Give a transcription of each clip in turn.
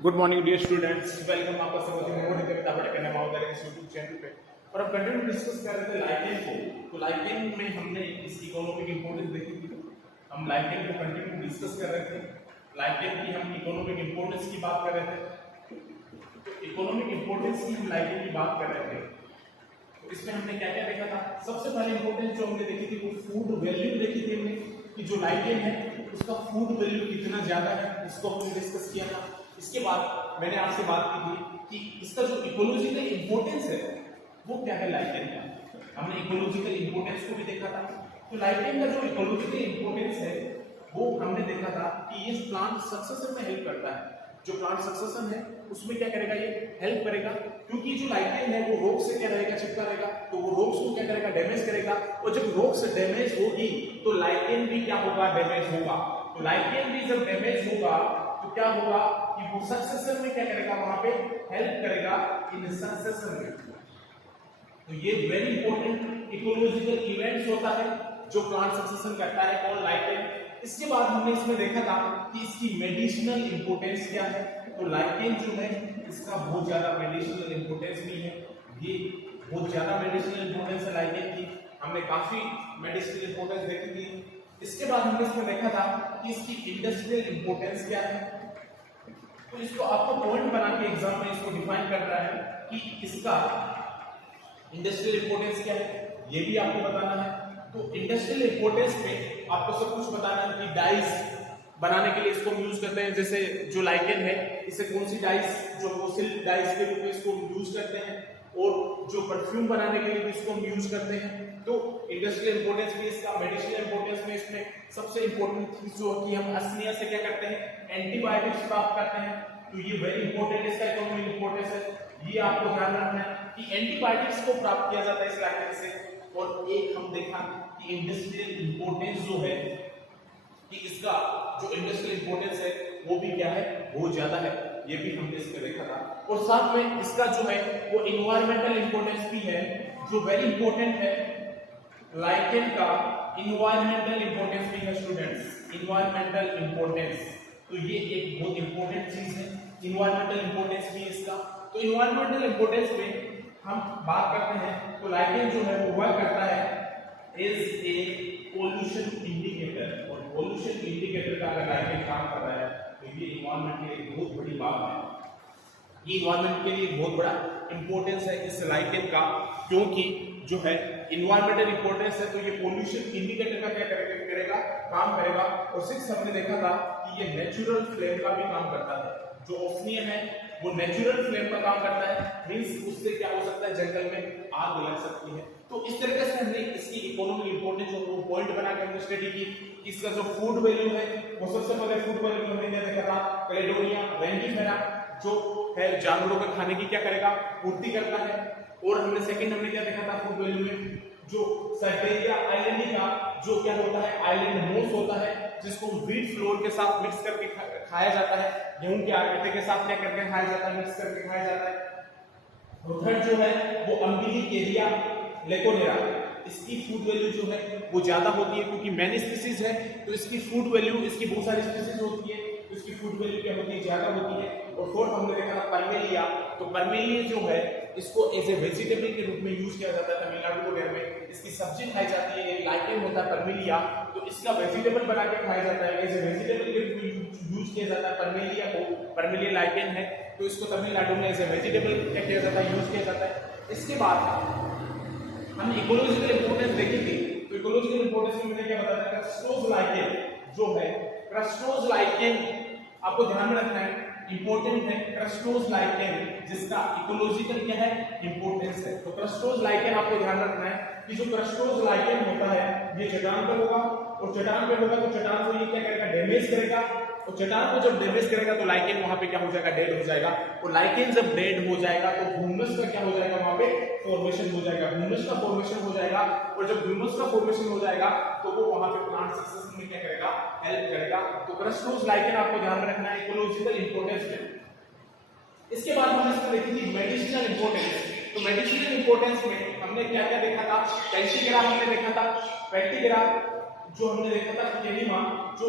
Good morning dear students, welcome आपका सबको mode करता बड़ा करने वाला यूट्यूब चैनल पे। और हम कंटिन्यू डिस्कस कर रहे थे लाइकेन को। तो लाइकेन में हमने इस इकोनॉमिक इंपोर्टेंस देखी थी। हम लाइकेन को कंटिन्यू डिस्कस कर रहे थे। लाइकेन की हम इकोनॉमिक इंपोर्टेंस की बात कर रहे थे। तो इकोनॉमिक इंपोर्टेंस की हम लाइकेन की बात कर रहे थे। तो इसमें हमने क्या क्या देखा था? सबसे पहले इंपोर्टेंस जो हमने देखी थी वो फूड वैल्यू देखी थी हमने, कि जो लाइकेन है उसका फूड वैल्यू कितना ज्यादा है, इसको हमने डिस्कस किया था। इसके बाद मैंने आपसे बात की थी कि इसका जो इकोलॉजिकल इंपोर्टेंस है वो क्या है लाइकेन का। हमने इकोलॉजिकल इंपोर्टेंस को भी देखा था। तो लाइकेन का जो इकोलॉजिकल इंपोर्टेंस है वो हमने देखा था कि ये प्लांट सक्सेशन में हेल्प करता है। जो प्लांट सक्सेशन है उसमें क्या करेगा, ये हेल्प करेगा, क्योंकि जो लाइकेन है वो रोग से क्या रहेगा, चिपका रहेगा। तो वो रोग को क्या करेगा, डैमेज करेगा। और जब रोग से डैमेज होगी तो लाइकेन भी क्या होगा, डैमेज होगा। तो लाइकेन भी जब डैमेज होगा तो क्या होगा कि वो सक्सेशन में क्या करेगा, वहां पे हेल्प करेगा इन सक्सेशन में। तो ये वेरी इंपॉर्टेंट इकोलॉजिकल इवेंट्स होता है जो प्लांट सक्सेशन करता है और लाइकेन। इसके बाद हमने इसमें देखा था कि इसकी मेडिसिनल इंपोर्टेंस क्या है। तो लाइकेन जो है इसका बहुत ज्यादा मेडिसिनल इंपोर्टेंस भी है। ये बहुत ज्यादा मेडिसिनल इंपोर्टेंस है लाइकेन की। हमने काफी मेडिसिनल इंपोर्टेंस देखी थी। इसके बाद हमने इसमें देखा था कि इसकी इंडस्ट्रियल इंपोर्टेंस क्या है। तो इसको आपको पॉइंट बना के एग्जाम में इसको डिफाइन करना है कि इसका इंडस्ट्रियल इंपोर्टेंस क्या है, ये भी आपको बताना है। तो इंडस्ट्रियल इंपोर्टेंस में आपको सब कुछ बताना है कि डाइस बनाने के लिए इसको यूज करते हैं। जैसे जो लाइकेन है इसे कौन सी डाइस, जो वो सिल्क डाइस के रूप में इसको यूज करते हैं, और जो परफ्यूम बनाने के लिए भी इसको हम यूज करते हैं। तो इंडस्ट्रियल इंपोर्टेंस भी इसका, मेडिसिनल इंपोर्टेंस में इसमें सबसे इंपॉर्टेंट चीज जो कि हम असमिया से क्या करते हैं, एंटीबायोटिक्स प्राप्त करते हैं। तो ये वेरी इंपॉर्टेंट इसका इकोनॉमिक इंपोर्टेंस है। ये आपको ध्यान रखना है कि एंटीबायोटिक्स को प्राप्त किया जाता है इस लाइकेन से। और एक हम देखा कि इंडस्ट्रियल इंपोर्टेंस जो है कि इसका जो इंडस्ट्रियल इंपोर्टेंस है वो भी क्या है, बहुत ज्यादा है। ये भी हमने इसमें देखा था। और साथ में इसका जो है वो इन्वायरमेंटल इंपोर्टेंस भी है जो वेरी इंपॉर्टेंट है। लाइकेन का इन्वायरमेंटल इंपोर्टेंस भी है स्टूडेंट्स, इन्वायरमेंटल इंपोर्टेंस। तो ये एक बहुत इंपॉर्टेंट चीज है, इन्वायरमेंटल इंपोर्टेंस भी इसका। तो इन्वायरमेंटल इंपोर्टेंस में हम बात करते हैं तो लाइकेन जो है वो वर्क करता है एज ए पोल्यूशन इंडिकेटर। और पोल्यूशन इंडिकेटर का अगर लाइकेन काम कर रहा है तो ये इन्वायरमेंट के लिए बहुत बड़ी बात है। ये इन्वायरमेंट के लिए बहुत बड़ा इंपॉर्टेंस है इस लाइकेन का, क्योंकि जो है इन्वायरमेंटल इंपॉर्टेंस है तो ये पोल्यूशन इंडिकेटर का क्या करेगा, काम करेगा। और 6 हमने देखा था कि ये नेचुरल फ्लेम का भी काम करता है। जो ऑक्सीजन है वो नेचुरल फ्लेम का काम करता है, मींस उससे क्या हो सकता है, जंगल में आग लग सकती है। तो इस तरीके से हमने इसकी इकोनॉमिक इंपोर्टेंस जो पॉइंट बना के हमने स्टडी की। इसका जो फूड वैल्यू है वो सबसे पहले फूड वैल्यू हमने क्या देखा था, कैलेडोनिया रेंडिफेरा जो है जानवरों के खाने की क्या करेगा, पूर्ति करता है। और हमने सेकंड हमने क्या देखा था फूड वैल्यू में, जो सर्टेरिया आइलैंडी का जो क्या होता है, आइलैंड मोस होता है, जिसको व्हीट फ्लोर के साथ मिक्स करके खाया जाता है, गेहूं के आटे के साथ क्या करके खाया जाता है, मिक्स करके खाया जाता है। और थर्ड जो है वो अम्बिलिकेरिया लेकोनेरा, इसकी फूड वैल्यू जो है वो ज्यादा होती है क्योंकि मैनी स्पीसीज है। तो इसकी फूड वैल्यू, इसकी बहुत सारी स्पीसीज होती है तो इसकी फूड वैल्यू क्या होती है, ज्यादा होती है। और फोर्थ हमने देखा था परमेलिया। तो परमेलिया जो है इसको एज ए वेजिटेबल के रूप में यूज किया जाता है तमिलनाडु वगैरह में। इसकी सब्जी खाई जाती है, लाइकेन होता है परमेलिया, तो इसका वेजिटेबल बना के खाया जाता है, एज ए वेजिटेबल के रूप में यूज किया जाता है परमेलिया को। परमेलिया लाइकेन है तो इसको तमिलनाडु में एज ए वेजिटेबल क्या किया जाता है, यूज किया जाता है। इसके बाद हमने इकोलॉजिकल इंपोर्टेंस देखी थी। तो इकोलॉजिकल इंपोर्टेंस में मैंने क्या बताया, क्रस्टोज लाइकेन जो है, क्रस्टोज लाइकेन आपको ध्यान में रखना है, इंपोर्टेंट है क्रस्टोज लाइकेन, जिसका इकोलॉजिकल क्या है, इंपोर्टेंस है। तो क्रस्टोज लाइकेन आपको ध्यान रखना है कि जो क्रस्टोज लाइकेन होता है ये चट्टान पर होगा, और चट्टान पे होगा तो चट्टान को ये क्या करेगा, डैमेज करेगा। और चट्टान को जब डैमेज करेगा तो लाइकेन वहां पे क्या हो जाएगा, डेड हो जाएगा। और लाइकेन जब डेड हो जाएगा तो ह्यूमस का क्या हो जाएगा, वहां पे फॉर्मेशन हो जाएगा, ह्यूमस का फॉर्मेशन हो जाएगा। और जब ह्यूमस का फॉर्मेशन हो जाएगा तो वो वहां पे प्लांट सक्सेशन में क्या करेगा, हेल्प करेगा। तो क्रस्टोज लाइकेन आपको ध्यान में रखना है इकोलॉजिकल इंपोर्टेंस में। इसके बाद हमने इसमें देखी थी मेडिसिनल इंपोर्टेंस। तो मेडिसिनल इंपोर्टेंस में हमने क्या क्या देखा था, पेंटिग्राफ हमने देखा था, पेंटिग्राफ जो हमने देखा था, केनिमा जो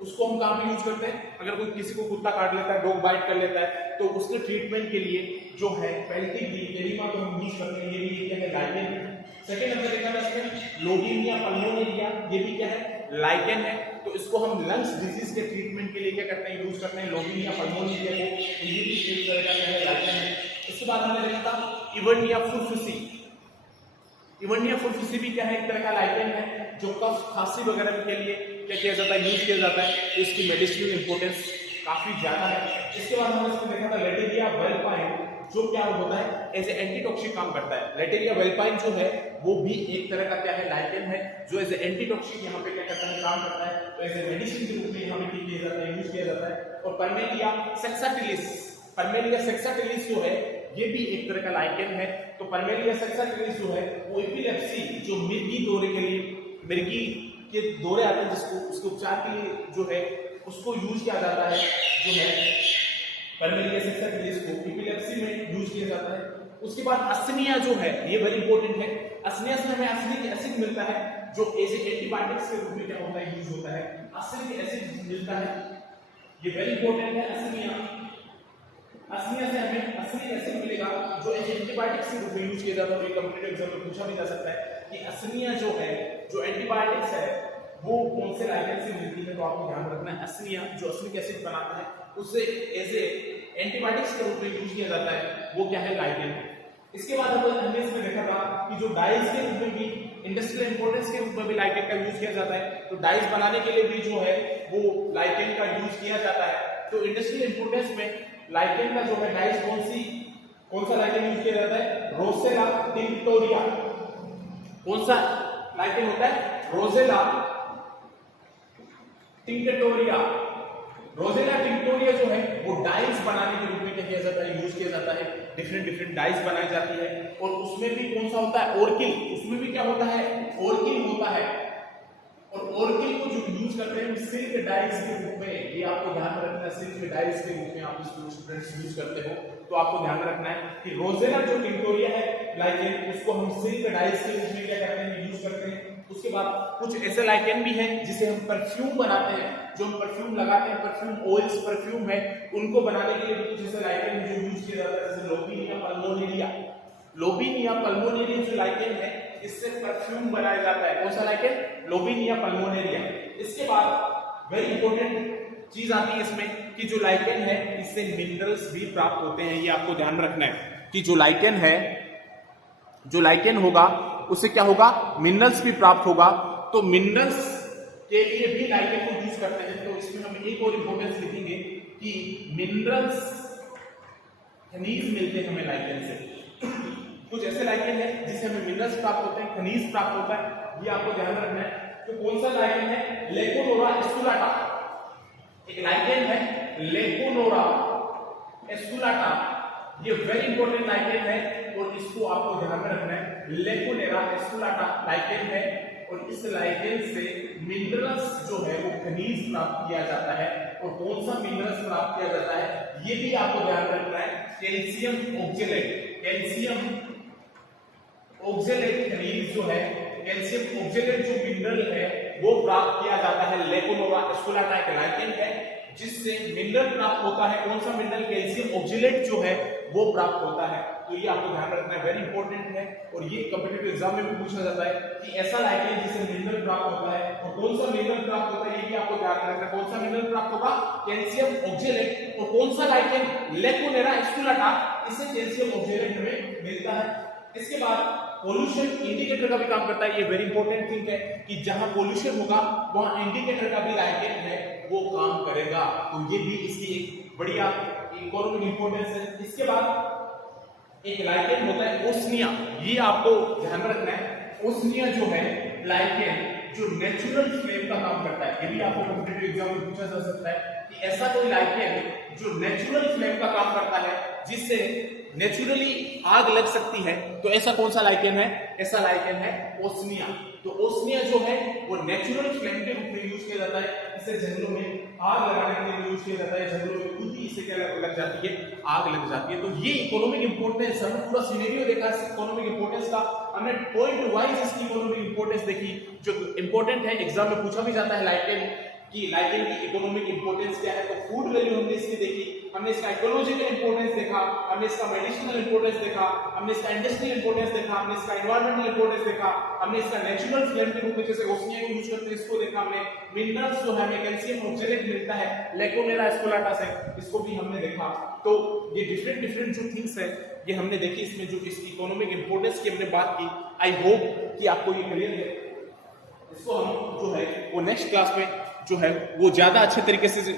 उसको हम कहाँ पे यूज करते हैं? अगर कोई किसी को कुत्ता काट लेता है, डॉग बाइट कर लेता है, तो उसके ट्रीटमेंट के लिए जो है पेल्टिक एरिमा को हम यूज करते हैं। ये भी क्या है? लाइकेन है। सेकेंड अगर देखा जाए इसमें लोबिनिया पल्मोनेरिया, ये भी क्या है? लाइकेन है। तो इसको हम लंग्स डिजीज के ट्रीटमेंट के लिए क्या करते हैं? यूज करते हैं लोबिनिया पल्मोनेरिया को। ये भी एक तरह का क्या है? लाइकेन है। इसके बाद हमने देखा था इवर्निया फुरफुसी। इवर्निया फुरफुसी भी क्या है? एक तरह का लाइकेन है, जो कफ खांसी वगैरह के लिए क्या किया जाता है? यूज किया जाता है। तो इसकी मेडिसिनल इंपोर्टेंस काफी ज्यादा है। इसके बाद हमने इसमें देखा था लेटेरिया वेल्पाइन, जो क्या होता है? एज ए एंटीटॉक्सिक काम करता है। लेटेरिया वेल्पाइन जो है वो भी एक तरह का क्या है? लाइकेन है, जो एज ए एंटीटॉक्सिक यहाँ पे क्या करता है? काम करता है। तो एज ए मेडिसिन के रूप में यहाँ पे किया जाता है, यूज किया जाता है। और परमेलिया सेक्साटिलिस, परमेलिया सेक्साटिलिस जो है ये भी एक तरह का लाइकेन है। तो परमेलिया सेक्साटिलिस जो है वो एपिलेप्सी, जो मिर्गी दौरे के लिए, मिर्गी के दौरे आते हैं जिसको, उसके उपचार के लिए जो है उसको यूज किया जाता है, जो है परमेलिया सेक्साटिलिस को एपिलेप्सी में यूज किया जाता है। उसके बाद अस्निया जो है ये वेरी इंपॉर्टेंट है। अस्निया से हमें अस्निक एसिड मिलता है, जो एज एंटीबायोटिक्स के रूप में क्या होता है? यूज होता है। अस्निक एसिड मिलता है, ये वेरी इंपॉर्टेंट है। अस्निया से हमें अस्निक एसिड मिलेगा, जो एंटीबायोटिक्स के रूप में यूज किया जाता है। कॉम्पिटिटिव एग्जाम में पूछा भी जा सकता है कि अस्निया जो है, जो एंटीबायोटिक्स है, वो कौन से लाइकेन से मिलती है? तो आपको ध्यान रखना है अस्निया जो अस्निक एसिड बनाता है उससे एज ए एंटीबायोटिक्स के रूप में यूज किया जाता है, वो क्या है? लाइकेन है। इसके बाद हमने इसमें देखा था कि जो डाइज के रूप में भी, इंडस्ट्रियल इंपोर्टेंस के रूप में भी लाइकेन का यूज किया जाता है। तो डाइज बनाने के लिए भी जो है वो लाइकेन का यूज किया जाता है। तो इंडस्ट्रियल इंपोर्टेंस में लाइकेन का जो है डाइज कौन सा लाइकेन यूज किया जाता है? Rosella tinctoria. कौन सा लाइकेन होता है? Rosella tinctoria. रोसेला टिंक्टोरिया जो है वो डाइज बनाने के रूप में क्या किया जाता है? यूज किया जाता है। डिफरेंट डाइज बनाई जाती है। और उसमें भी कौन सा होता है? ऑर्किल। उसमें भी क्या होता है? ऑर्किल होता है। और ऑर्किल को जो यूज करते हैं सिल्क डाइज के रूप में, ये आपको ध्यान रखना है। सिल्क डाइज के रूप में आप इसको स्टूडेंट्स यूज करते हो, तो आपको ध्यान रखना है कि रोसेला जो टिंक्टोरिया है लाइकेन, उसको हम सिल्क डाइज के रूप में क्या करते हैं? यूज करते हैं। उसके बाद कुछ ऐसे लाइकेन भी हैं जिसे हम परफ्यूम बनाते हैं, जो हम परफ्यूम लगाते हैं, परफ्यूम ऑयल्स, परफ्यूम है, उनको बनाने के लिए भी कुछ ऐसे लाइकेन जो यूज किया जाता है, जैसे लोबिनिया पल्मोनेरिया। लोबिनिया पल्मोनेरिया जो लाइकेन है इससे परफ्यूम बनाया जाता है। कौन सा लाइकेन? लोबिनिया पल्मोनेरिया। इसके बाद वेरी इंपॉर्टेंट चीज आती है इसमें कि जो लाइकेन है इससे मिनरल्स भी प्राप्त होते हैं। ये आपको ध्यान रखना है कि जो लाइकेन है, जो लाइकेन होगा उससे क्या होगा? मिनरल्स भी प्राप्त होगा। तो मिनरल्स के लिए भी लाइकेन को यूज करते हैं। तो इसमें हम एक और इंपॉर्टेंस लिखेंगे कि मिनरल्स, खनिज मिलते हैं हमें लाइकेन से। कुछ ऐसे लाइकेन है जिससे हमें मिनरल्स प्राप्त होते हैं, खनिज प्राप्त होता है, ये आपको ध्यान रखना है। तो कौन सा लाइकेन है? लेकोनोरा एस्कुलाटा। एक लाइकेन है लेकोनोरा एस्कुलाटा, ये वेरी इंपॉर्टेंट लाइकेन है और इसको आपको ध्यान में रखना है। लेकोनेरा एस्कुलाटा लाइकेन है और इस लाइकेन से मिनरल्स जो है वो खनिज प्राप्त किया जाता है। और कौन सा मिनरल्स प्राप्त किया जाता है ये भी आपको ध्यान रखना है। कैल्शियम ऑक्जेलेट, कैल्शियम ऑक्जेलेट खनिज जो है, कैल्शियम ऑक्जेलेट जो मिनरल है वो प्राप्त किया जाता है। लेकोनोरा एस्कुलाटा एक लाइकेन है जिससे मिनरल प्राप्त होता है। कौन सा मिनरल? कैल्शियम ऑक्जेलेट जो है वो प्राप्त होता है। तो ये आपको ध्यान रखना है, वेरी इंपॉर्टेंट है। और ये कॉम्पिटिटिव एग्जाम में भी पूछा जाता है कि ऐसा लाइकेन जिससे मिनरल प्राप्त होता है, और कौन सा मिनरल प्राप्त होता है ये भी आपको ध्यान रखना है। कौन सा मिनरल प्राप्त होगा? Calcium oxalate. और कौन सा लाइकेन? लेकोनेरा एस्कुलाटा, इससे कैल्शियम ऑक्जेलेट हमें मिलता है। इसके बाद पोल्यूशन इंडिकेटर का भी काम करता है। ये वेरी इंपॉर्टेंट थिंग है कि जहां पोल्यूशन होगा वहां इंडिकेटर का भी लाइकेन है वो काम करेगा। तो ये भी इसकी एक बढ़िया इकोनॉमिक इंपॉर्टेंस है। इसके बाद एक लाइकेन होता है ओस्निया, ये आपको ध्यान रखना है। ओस्निया जो है लाइकेन जो नेचुरल फ्लेम का काम करता है। ये भी आपको कॉम्पिटिटिव एग्जाम में पूछा जा सकता है कि ऐसा कोई लाइकेन जो नेचुरल फ्लेम का काम करता है, जिससे नेचुरली आग लग सकती है, तो ऐसा कौन सा लाइकेन है? ऐसा लाइकेन है ओस्निया। तो ओस्निया जो है वो नेचुरल फ्लेम के रूप में यूज किया जाता है। इसे जंगलों में आग लगाने के लिए यूज किया जाता है। जंगलों में खुद ही इसे क्या लग जाती है? आग लग जाती है। तो ये इकोनॉमिक इंपोर्टेंस, हमने पूरा सिनेरियो देखा इकोनॉमिक इंपोर्टेंस का, हमने पॉइंट वाइज इसकी इकोनॉमिक इंपोर्टेंस देखी जो इंपॉर्टेंट है, एग्जाम में पूछा भी जाता है। लाइकेन कि लाइकेन की इकोनॉमिक इंपोर्टेंस क्या है। तो फूड वैल्यू हमने इसकी देखी, हमने इसका इकोलॉजिकल इंपोर्टेंस देखा, हमने इसका मेडिसिनल इंपोर्टेंस देखा, हमने इसका इंडस्ट्रियल इंपोर्टेंस देखा, हमने इसका एनवायरमेंटल इंपोर्टेंस देखा, हमने इसका नेचुरल फ्लेम के रूप में जैसे ओस्मिया को यूज करते हैं इसको देखा हमने। मिनरल्स जो है हमें कैल्शियम ऑक्सलेट मिलता है लेकोनेला एस्कुलाटा से, इसको भी हमने देखा। तो ये डिफरेंट जो थिंग्स है ये हमने देखी, इसमें जो इसकी इकोनॉमिक इंपोर्टेंस की हमने बात की। आई होप कि आपको ये क्लियर है। इसको हम जो है वो नेक्स्ट क्लास में जो है वो ज्यादा अच्छे तरीके से